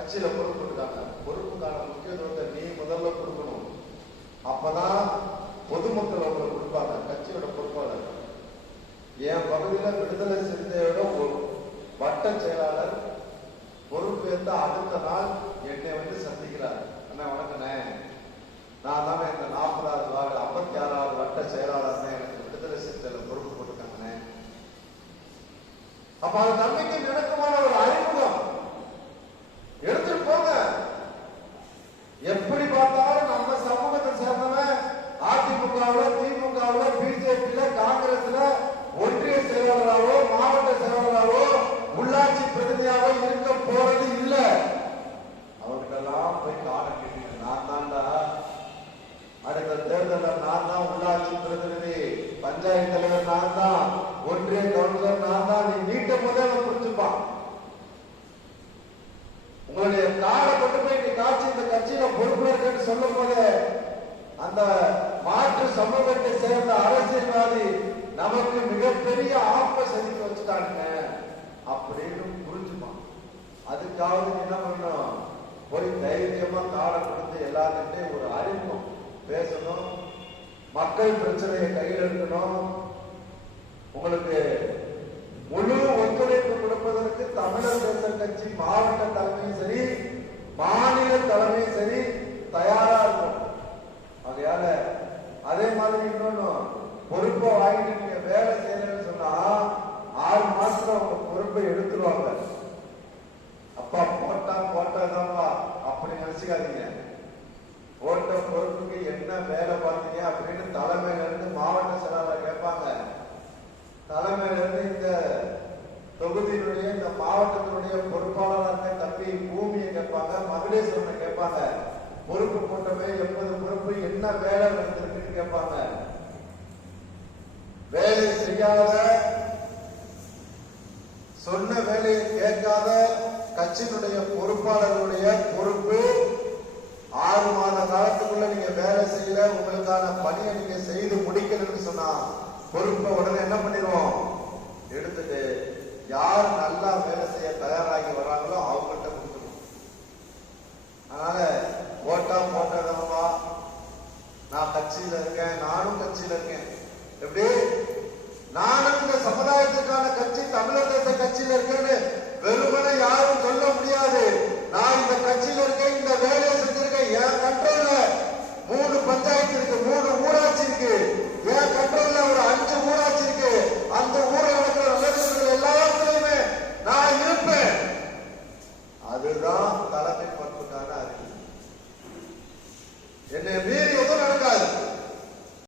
கட்சியில பொறுப்பு இருக்காங்க பொறுப்புக்கான முக்கியத்துவத்தை நீ முதல்ல கொடுக்கணும். அப்பதான் பொதுமக்கள் அவங்களை கொடுப்பாங்க கட்சியோட பொறுப்பாளர். என் பகுதியில் விடுதலை சிறுத்தையோட ஒரு வட்ட செயலாளர் பொறுப்பேற்ற அடுத்த நாள் என்னை வந்து சந்திக்கிறார். அண்ணா வணக்கண்ணே. நான் தானே இந்த நாற்பதாவது வார்டு ஐம்பத்தி ஆறாவது வட்ட செயலாளர் எனக்கு விடுதலை சிறுத்தையில பொறுப்பு கொடுத்தாங்கண்ணே அப்ப அது நம்பிக்கை நினைக்கமான அவர்களெல்லாம் காண கேட்டீங்க. நான் தான்டா. அடுத்த தேர்தலில் நான் தான் உள்ளாட்சி பிரதிநிதி பஞ்சாயத்து தலைவர் நான் தான் ஒன்றிய கவுன்சிலர் நான் தான். நீ நீட்ட போதே அவன் புரிஞ்சுப்பான் உங்களுடைய காலை கொண்டு போய் நீ காட்சி இந்த கட்சியில பொறுப்புடன் சொல்லும் போது அந்த மாற்று சமூகத்தை சேர்ந்த அரசியல்வாதி நமக்கு மிகப்பெரிய ஆப்ப செதுக்கி வச்சுட்டாங்க அப்படின்னு புரிஞ்சுப்பான். அதுக்காவது போய் தைரியமா காடை கொடுத்து எல்லாத்துக்கிட்டையும் ஒரு அறிமுகம். பேசணும். மக்கள் பிரச்சனையை கையில் எடுக்கணும் உங்களுக்கு முழு ஒத்துழைப்பு கொடுப்பதற்கு தமிழர் தேச கட்சி மாவட்ட தலைமையும் சரி மாநில தலைமையும் சரி தயார் இருக்கும் ஆகையால அதே மாதிரி இன்னொன்னு பொறுப்பை வாங்கிட்டு நீங்க வேலை செய்யணும்னு சொன்னா ஆறு மாசத்துல உங்க பொறுப்பை எடுத்துருவாங்க அப்பா போட்டா போட்டாதான்ப்பா அப்படி போட்ட பொறுப்புக்கு என்ன வேலை பார்த்தீங்க அப்படின்னு தலைமையில இருந்து மாவட்ட செயலாளர் கேட்பாங்க. தலைமையில இருந்து இந்த தொகுதியினுடைய இந்த மாவட்டத்தினுடைய பொறுப்பாளராக தம்பி பூமியை கேட்பாங்க மகளேஸ்வரனை கேட்பாங்க. பொறுப்பு போட்டவே எப்போது பொறுப்பு என்ன வேலை நடந்திருக்குன்னு கேட்பாங்க. வேலை செய்யாத சொன்ன வேலையை கேட்காத கட்சியினுடைய பொறுப்பாளர்களுடைய பொறுப்பு வேலை உங்களுக்கான பணியை நீங்க செய்து முடிக்கணும்னு சொன்னா பொறுப்பை உடனே என்ன பண்ணிடுவோம்? எடுத்துட்டு யார் நல்லா வேலை செய்ய தயாராகி வர்றாங்களோ Entendeu?